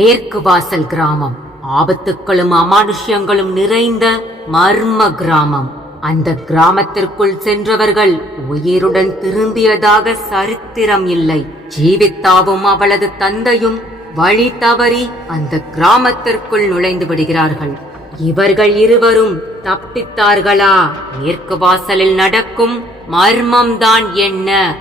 மேற்கு வாசல் கிராமம் ஆபத்துக்களும் அமானுஷ்யங்களும் நிறைந்த மர்ம கிராமம். அந்த கிராமத்திற்குள் சென்றவர்கள் உயிருடன் திரும்பியதாக சரித்திரம் இல்லை. ஜீவித்தாவும் அவளது தந்தையும் வழி தவறி அந்த கிராமத்திற்குள் நுழைந்து விடுகிறார்கள். இவர்கள் இருவரும் தப்பித்தார்களா? மேற்கு வாசலில் நடக்கும் மர்மம்தான் என்ன?